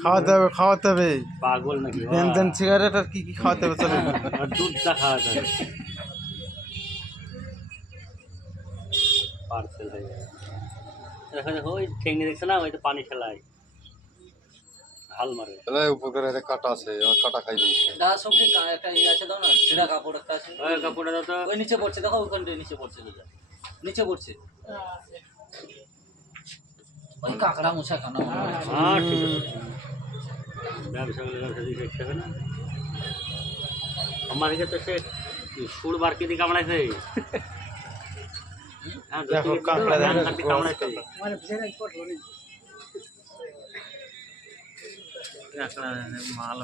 খাওয়াতে হবে খাওয়াতে হবে পাগল নাকি বেনজেন সিগারেট আর কি কি খাওয়াতে হবে চলে আর দুধ চা খাওয়াতে হবে পার্সেল হয়ে যাবে দেখো দেখো ওই ঠেঙ্গে দেখছে না ওই তো পানি ফেলায় হাল মারে উপকার একটা কাটা আছে কাটা খাই দিয়েছে দা সবজি একটা ইয়ে আছে দাও না ছেঁড়া কাপড় একটা আছে ওই কাপড়টা দাও তো ওই নিচে পড়ছে দেখো ওইখানটা নিচে পড়ছে দুটো নিচে পড়ছে ওই কাঁকড়া মুছা খানা হ্যাঁ ঠিক আছে ব্যবসা দিকে দেখতে হবে না আমার কাছে তো সে সুর বার কে দিয়ে কামড়াইছে হ্যাঁ দেখো কাঁকড়া দেখো কামড়াইছে মাল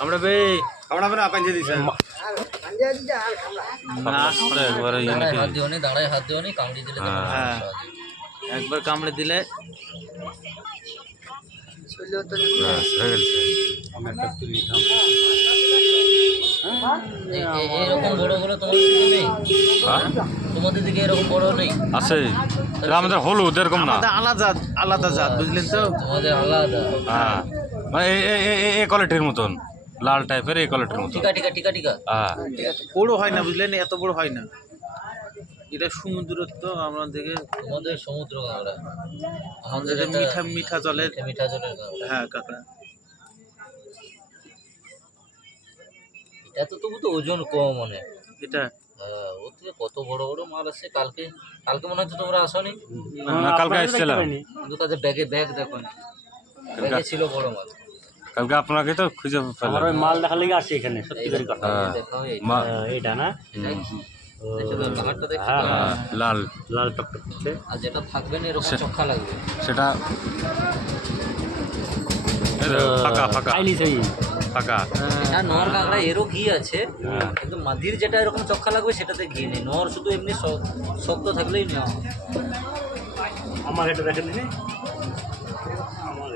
আমরা বে কামড়াবে না পাঞ্জে দিছে একবারে হাত দিও নি দাঁড়ায় হাত দিও নি কামড়ি দিলে তো হ্যাঁ একবার কামড়ে দিলে এরকম বড় বড় তোমাদের দিকে নেই তোমাদের দিকে এরকম বড় নেই আছে আমাদের হলুদ এরকম না আমাদের আলাদা আলাদা জাত বুঝলেন তো তোমাদের আলাদা হ্যাঁ মানে এই কোয়ালিটির মতন লাল টাইপের এই কোয়ালিটির মতন টিকা টিকা টিকা টিকা হ্যাঁ বড় হয় না বুঝলেন এত বড় হয় না এটা সমুদ্র তো আমাদের তোমাদের সমুদ্র কাঁকড়া আমাদের মিঠা মিঠা জলের মিঠা জলের কাঁকড়া হ্যাঁ কাঁকড়া এটা তো তবু তো ওজন কম মনে এটা হ্যাঁ ওর থেকে কত বড় বড় মাল আসছে কালকে কালকে মনে হচ্ছে তোমরা আসোনি না কালকে আসছিলাম কিন্তু তাদের ব্যাগে ব্যাগ দেখো ব্যাগে ছিল বড় মাল কালকে আপনাকে তো খুঁজে আমার পেলাম ওই মাল দেখার লেগে আসছে এখানে সত্যি করে কথা দেখাও এটা না কালারটা দেখো হ্যাঁ হ্যাঁ, লাল লাল টকটক করছে আর যেটা থাকবে না এরকম চোখা লাগবে সেটা ফাঁকা ফাঁকা খাইনি সেই ফাঁকা হ্যাঁ নোয়ার কাঁকড়া এরও ঘি আছে কিন্তু মাদির যেটা এরকম চোখা লাগবে সেটাতে ঘি নেই নোয়ার শুধু এমনি শক্ত থাকলেই নেওয়া আমার এটা দেখেন দিদি আমার